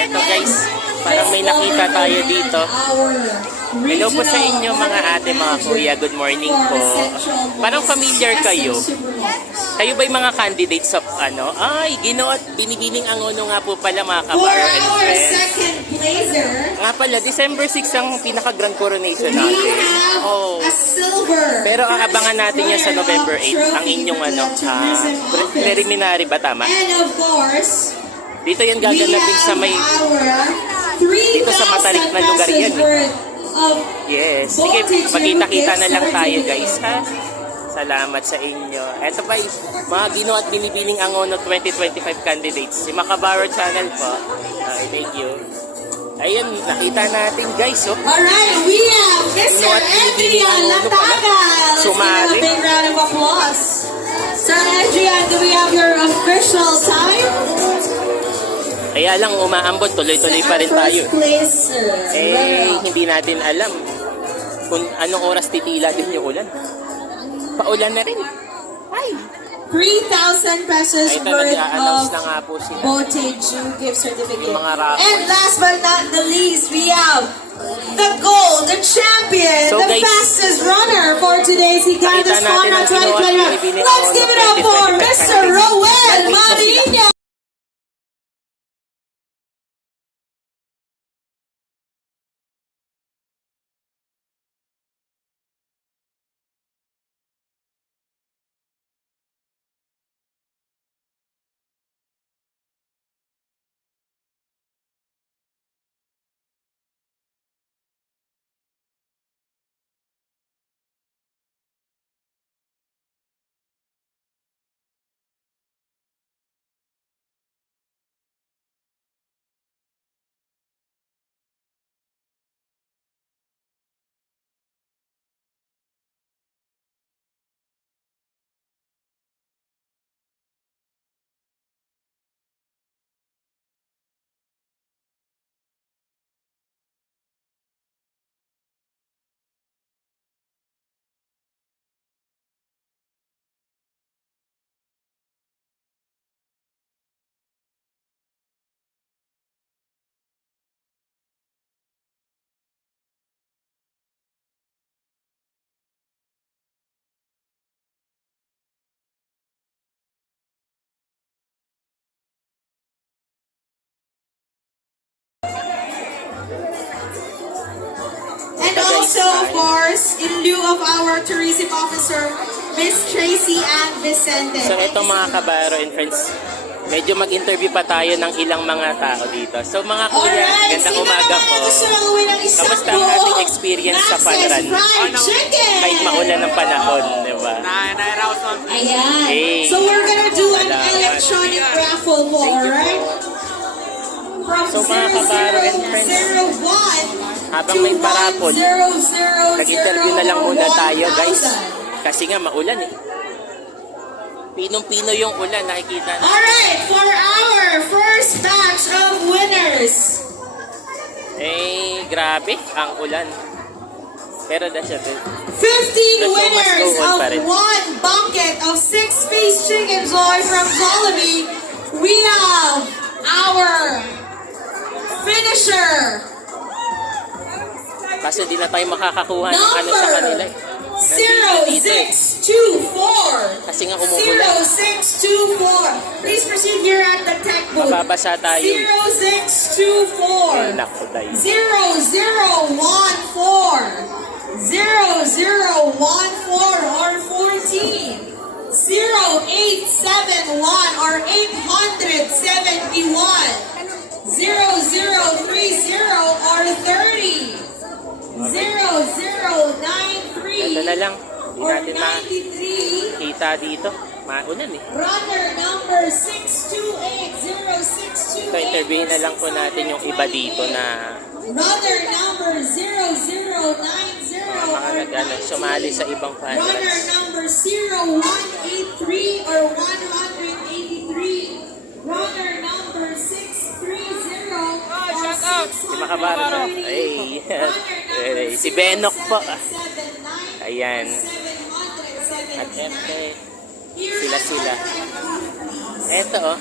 Eto guys, parang may nakita tayo dito. Hello po sa inyo mga ate, mga kuya. Good morning po. Parang familiar kayo. Kayo ba yung mga candidates of ano? Ay, Ginoo at Binibining Angono nga po pala mga kabaro and friends. Nga pala, December 6 ang pinaka-grand coronation natin. Oh. Pero ang abangan natin yan sa November 8, ang inyong ano, preliminary ba tama? Dito yan gaganapin sa may, dito sa matarik na lugar yan. Yes, sige, magkita-kita na lang tayo guys ha. Salamat sa inyo. Ito pa mga Ginoo at Binibining Angono 2025 candidates. Si Macabaro Channel po. Thank you. Ayun, nakita natin guys. Oh. Alright, we have Mr. Adrian Lataga. Let's give him a big round of applause. Sir Adrian, do we have your official time? Kaya lang umaambot, tuloy-tuloy pa rin tayo. Hindi natin alam kung anong oras titila din yung ulan. Paulan na rin. Ay! 3,000 pesos worth of na nga po sila. voltage gift certificate. And last but not the least, we have the gold, the champion, so the guys, fastest runner for today's Gigantes Corner 2021. Let's give it up for Mr. Roel Marino. And also, of course, in lieu of our tourism officer, Miss Tracy Ann Vicente. So ito mga kabaro and friends, medyo mag-interview pa tayo ng ilang mga tao dito. So mga kuya, gandang umaga po. Kamusta ang ating experience sa fun run? Kahit maulan ng panahon, di ba? Ayan. Hey. So we're gonna do an electronic raffle po, alright? From So mga kabaro and friends, 01 habang may parapol, nag-interview na lang muna tayo guys. Kasi nga maulan eh. Pinong-pino yung ulan, nakikita na. Alright, for our first batch of winners. Grabe, ang ulan. Pero that's it. 15 winners of one bucket of 6-piece chicken joy from Jollibee. We have our finisher. Kasi hindi na tayo makakakuha ng ano sa kanila eh. 0624. Kasi nga umuulan. 0624. Please proceed here at the tech booth. Mababasa tayo. 0624. Naku, dahil. 0014. 0014 or 14. 0871 or 871. 0030 or 30. 0093. Ito na lang. Hindi Or natin 93. makita dito. Maulan eh. Runner number 6280628. So, interviewin na lang po natin yung iba dito na Runner number 0090. mga nag-ano, sumali sa ibang fun Runner runs. number 0183 or 183. Runner number 630 or 600. Si Macabaro siya. Ay, si Benok po. Ayan. At eto, sila. Eto oh.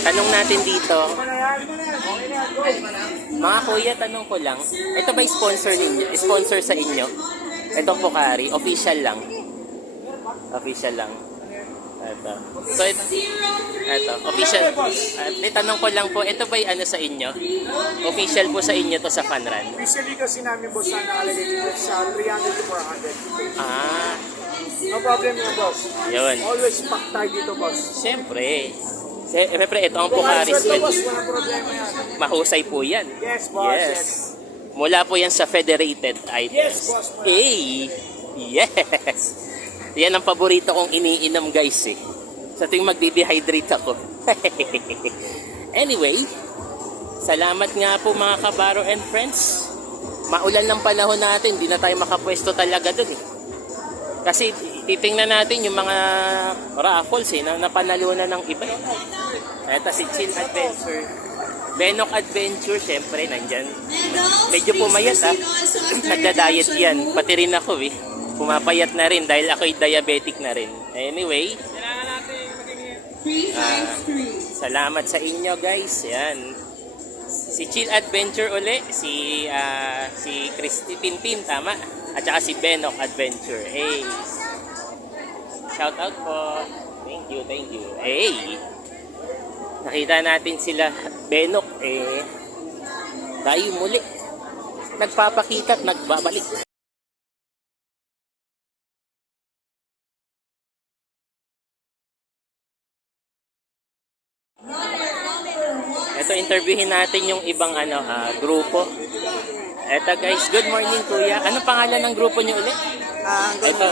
Tanong natin dito. Mga kuya, tanong ko lang. Ito ba sponsor ninyo? Sponsor sa inyo? Ito Pocari, official lang. Official lang. Ito. So ito, official. Tanong ko lang po, ito ba ano sa inyo? Official po sa inyo to sa Fun Run? Officially kasi namin boss na nakalagay dito sa 300 to 400. Ah, No problem yan boss. yun. Always pack tayo dito boss. Siyempre. Siyempre, ito ang Pocari Sweldo Sweat. boss, walang problema yan. Mahusay po yan. Yes boss, yes. Mula po yan sa Federated Items. Yes, boss. Hey! Yes! Yan ang paborito kong iniinom guys eh. Sa tuwing magbibihydrate ako. Anyway, salamat nga po mga kabaro and friends. Maulan ng panahon natin, di na tayo makapwesto talaga dun eh. Kasi titingnan natin yung mga raffles eh, na napanalunan ng iba eh. Ito si Chill Adventure. Benok Adventure, syempre, nandyan. Medyo pumayat ha. Nagda-diet yan. Pati rin ako eh. Pumapayat na rin dahil ako'y diabetic na rin. Anyway, salamat sa inyo guys. Yan. Si Chill Adventure uli, si Christy Pinpin, tama? At saka si Benok Adventure. Hey! Shout out po. Thank you, thank you. Hey! Nakita natin sila Benok tayo muli. Nagpapakita at nagbabalik. Ito, interviewin natin yung ibang grupo. Ito guys, good morning kuya. Ano pangalan ng grupo niyo ulit? Ito,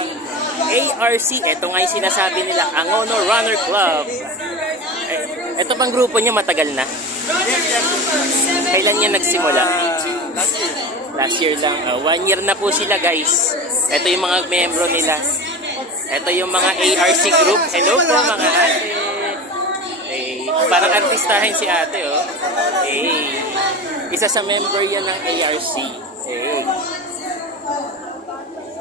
ARC. Ito nga yung sinasabi nila, Angono Runner Club. Ito bang grupo niyo matagal na? Kailan niya nagsimula? Last year lang. 1 year na po sila guys. Ito yung mga membro nila. Ito yung mga ARC group. Hello po mga ate. Parang artistahin si ate oh. Isa sa member yan ng ARC.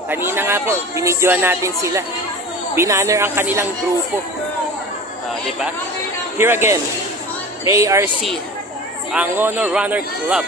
Kanina nga po, binidyoan natin sila. Binanner ang kanilang grupo. Di ba? Here again, ARC, Angono Runner Club.